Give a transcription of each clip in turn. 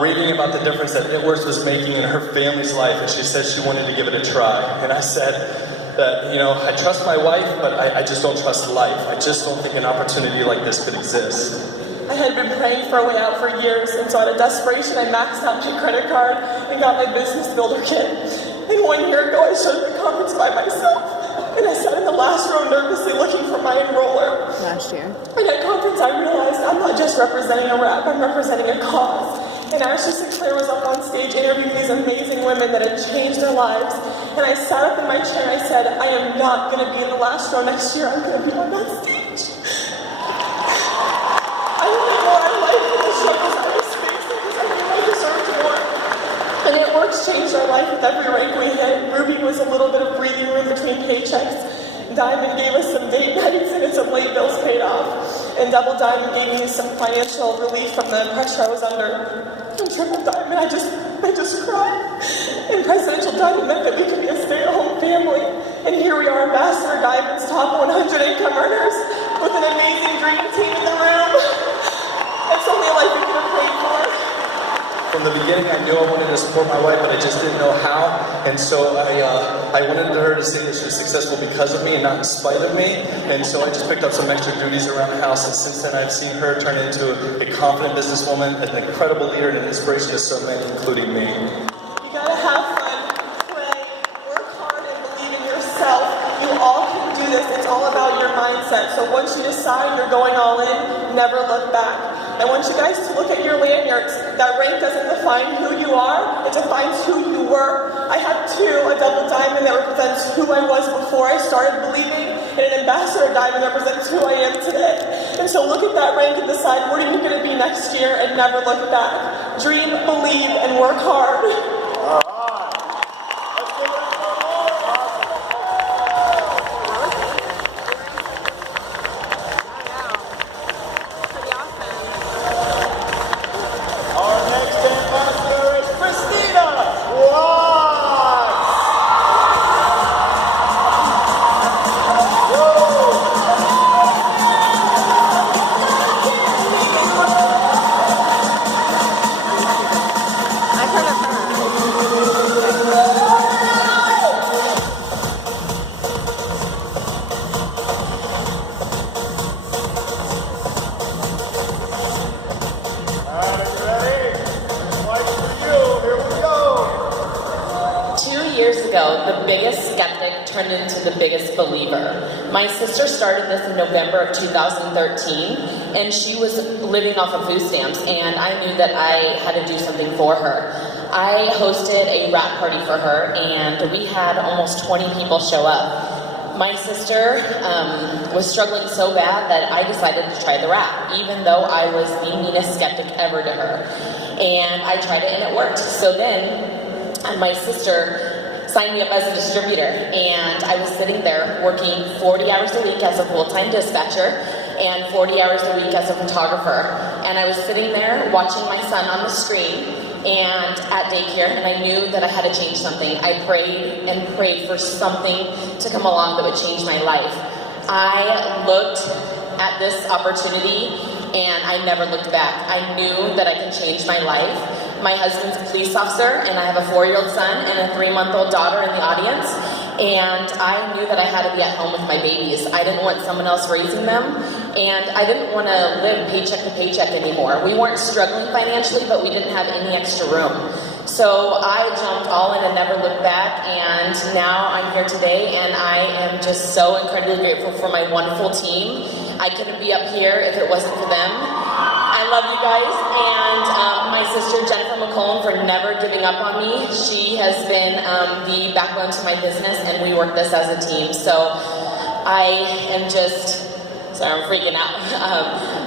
reading about the difference that It Works was making in her family's life, and she said she wanted to give it a try. And I said that, I trust my wife, but I just don't trust life. I just don't think an opportunity like this could exist. I had been praying for a way out for years, and so out of desperation, I maxed out my credit card and got my business builder kit. And 1 year ago, I showed up at conference by myself. And I sat in the last row nervously looking for my enroller. Last year. And at conference I realized I'm not just representing a rep, I'm representing a cause. And Ashley Sinclair was up on stage interviewing these amazing women that had changed their lives. And I sat up in my chair and I said, I am not going to be in the last row next year, I'm going to be on that stage. I didn't know our life and the struggles I was facing because I knew I deserved more. And It Works changed our life with every rank we hit. Ruby was a little bit of breathing room between paychecks. Diamond gave us some date nights and some late bills paid off. And Double Diamond gave me some financial relief from the pressure I was under. And Triple Diamond, I just cried. And Presidential Diamond meant that we could be a stay-at-home family. And here we are, Ambassador Diamond's top 100 income earners with an amazing dream team in the room. It's only a life we could have prayed for. From the beginning, I knew I wanted to support my wife, but I just didn't know how. And so I wanted her to say that she was successful because of me and not in spite of me. And so I just picked up some extra duties around the house. And since then, I've seen her turn into a confident businesswoman, an incredible leader, and an inspiration to so many, including me. You gotta have fun, pray, work hard, and believe in yourself. You all can do this. It's all about your mindset. So once you decide you're going all in, never look back. I want you guys to look at your lanyards. That rank doesn't define who you are, it defines who you were. I have two, a Double Diamond that represents who I was before I started believing, and an Ambassador Diamond that represents who I am today. And so look at that rank and decide what are you going to be next year and never look back. Dream, believe, and work hard. The biggest skeptic turned into the biggest believer. My sister started this in November of 2013, and she was living off of food stamps, and I knew that I had to do something for her. I hosted a wrap party for her, and we had almost 20 people show up. My sister was struggling so bad that I decided to try the wrap, even though I was the meanest skeptic ever to her. And I tried it, and it worked. So then, my sister signed me up as a distributor, and I was sitting there working 40 hours a week as a full-time dispatcher and 40 hours a week as a photographer. And I was sitting there watching my son on the screen and at daycare, and I knew that I had to change something. I prayed and prayed for something to come along that would change my life. I looked at this opportunity and I never looked back. I knew that I could change my life. My husband's a police officer, and I have a 4-year-old son and a 3-month-old daughter in the audience, and I knew that I had to be at home with my babies. I didn't want someone else raising them, and I didn't want to live paycheck to paycheck anymore. We weren't struggling financially, but we didn't have any extra room. So I jumped all in and never looked back, and now I'm here today, and I am just so incredibly grateful for my wonderful team. I couldn't be up here if it wasn't for them. I love you guys, and my sister Jennifer McCollum for never giving up on me. She has been the backbone to my business, and we work this as a team. So I am just, sorry, I'm freaking out.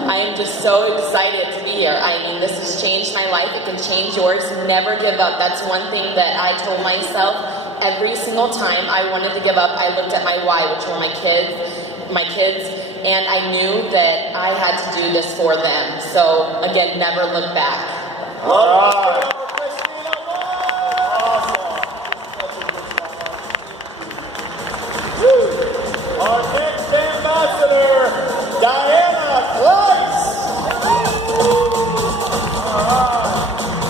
I am just so excited to be here. I mean, this has changed my life. It can change yours. Never give up. That's one thing that I told myself every single time I wanted to give up. I looked at my why, which were my kids, and I knew that I had to do this for them. So again, never look back. All right. Our next ambassador, Diana Clyce. All right.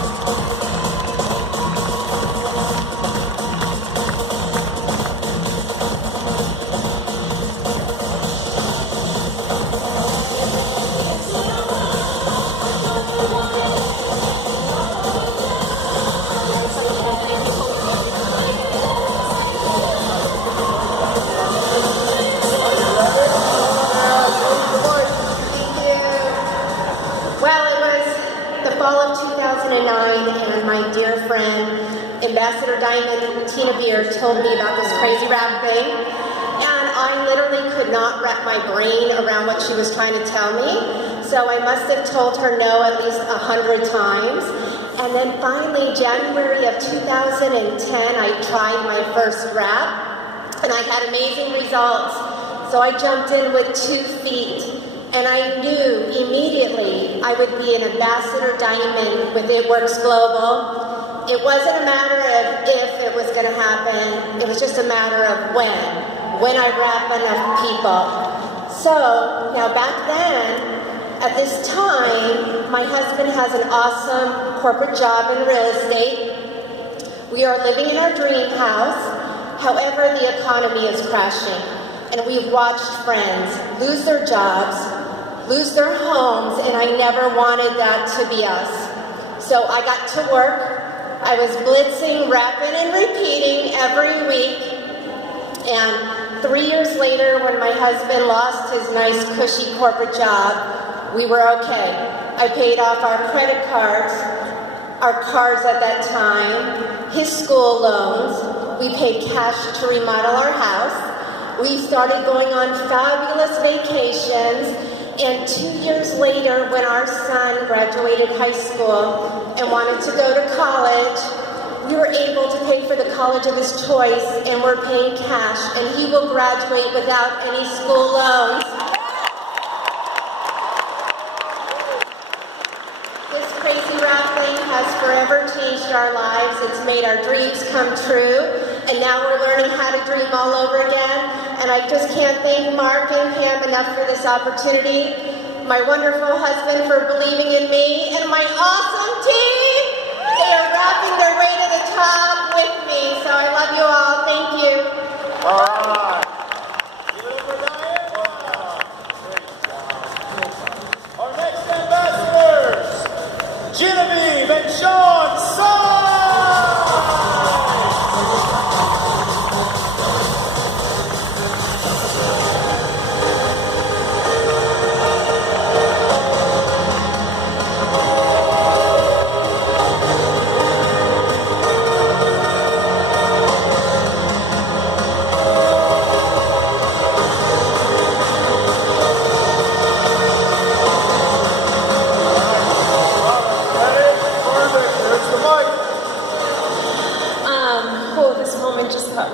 fall of 2009, and my dear friend, Ambassador Diamond Tina Beer, told me about this crazy rap thing, and I literally could not wrap my brain around what she was trying to tell me, so I must have told her no at least 100 times. And then finally, January of 2010, I tried my first rap, and I had amazing results. So I jumped in with 2 feet, and I knew immediately I would be an Ambassador Diamond with It Works Global. It wasn't a matter of if it was going to happen, it was just a matter of when I rap enough people. So, now back then, at this time, my husband has an awesome corporate job in real estate. We are living in our dream house. However, the economy is crashing, and we've watched friends lose their jobs, lose their homes, and I never wanted that to be us. So I got to work. I was blitzing, rapping, and repeating every week. And 3 years later, when my husband lost his nice, cushy corporate job, we were okay. I paid off our credit cards, our cars at that time, his school loans. We paid cash to remodel our house. We started going on fabulous vacations. And 2 years later, when our son graduated high school and wanted to go to college, we were able to pay for the college of his choice, and we're paying cash, and he will graduate without any school loans. This crazy rap thing has forever changed our lives. It's made our dreams come true, and now we're learning how to dream all over again. And I just can't thank Mark and Pam enough for this opportunity, my wonderful husband for believing in me, and my awesome team. They are rapping their way to the top with me, so I love you all. Thank you. All right. Give it up for Diana. Great job. Our next ambassadors, Genevieve and Sean Sy.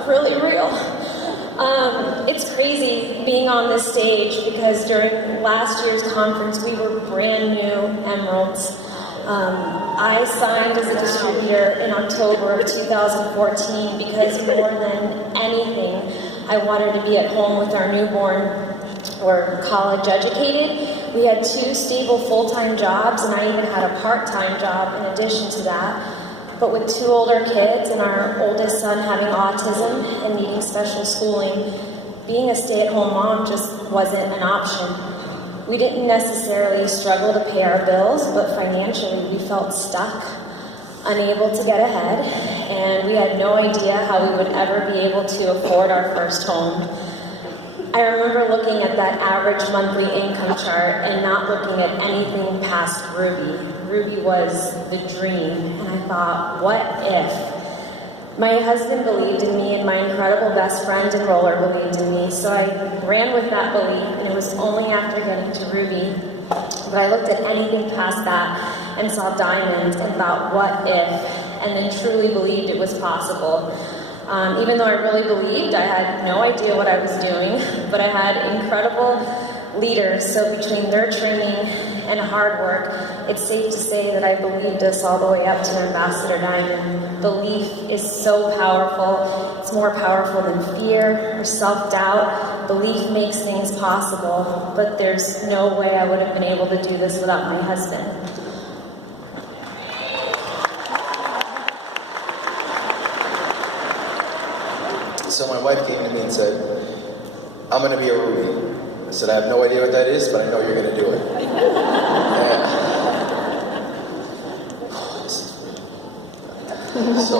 Really real. It's crazy being on this stage because during last year's conference we were brand new Emeralds. I signed as a distributor in October of 2014 because more than anything I wanted to be at home with our newborn or college educated. We had 2 stable full-time jobs, and I even had a part-time job in addition to that. But with 2 older kids and our oldest son having autism and needing special schooling, being a stay-at-home mom just wasn't an option. We didn't necessarily struggle to pay our bills, but financially we felt stuck, unable to get ahead, and we had no idea how we would ever be able to afford our first home. I remember looking at that average monthly income chart and not looking at anything past Ruby. Ruby was the dream, and I thought, what if? My husband believed in me, and my incredible best friend and roller believed in me, so I ran with that belief, and it was only after getting to Ruby that I looked at anything past that and saw Diamond and thought, what if? And then truly believed it was possible. Even though I really believed, I had no idea what I was doing, but I had incredible leaders, so between their training and hard work, it's safe to say that I believed us all the way up to Ambassador Diamond. Belief is so powerful. It's more powerful than fear or self-doubt. Belief makes things possible, but there's no way I would have been able to do this without my husband. So my wife came to me and said, I'm going to be a Ruby. I said, I have no idea what that is, but I know you're going to do it. So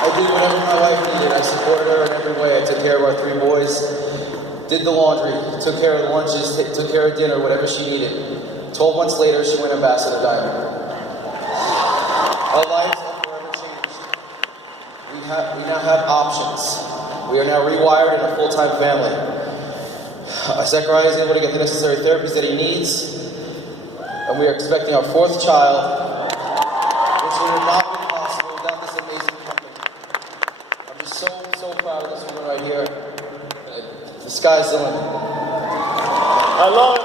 I did whatever my wife needed. I supported her in every way. I took care of our 3 boys. did the laundry, took care of the lunches, took care of dinner, whatever she needed. 12 months later, she went Ambassador Diamond. Our lives have forever changed. We now have options. We are now rewired in a full-time family. Zechariah is able to get the necessary therapies that he needs, and we are expecting our 4th child, which would have not been possible without this amazing company. I'm just so proud of this woman right here. The sky's the limit. I love it.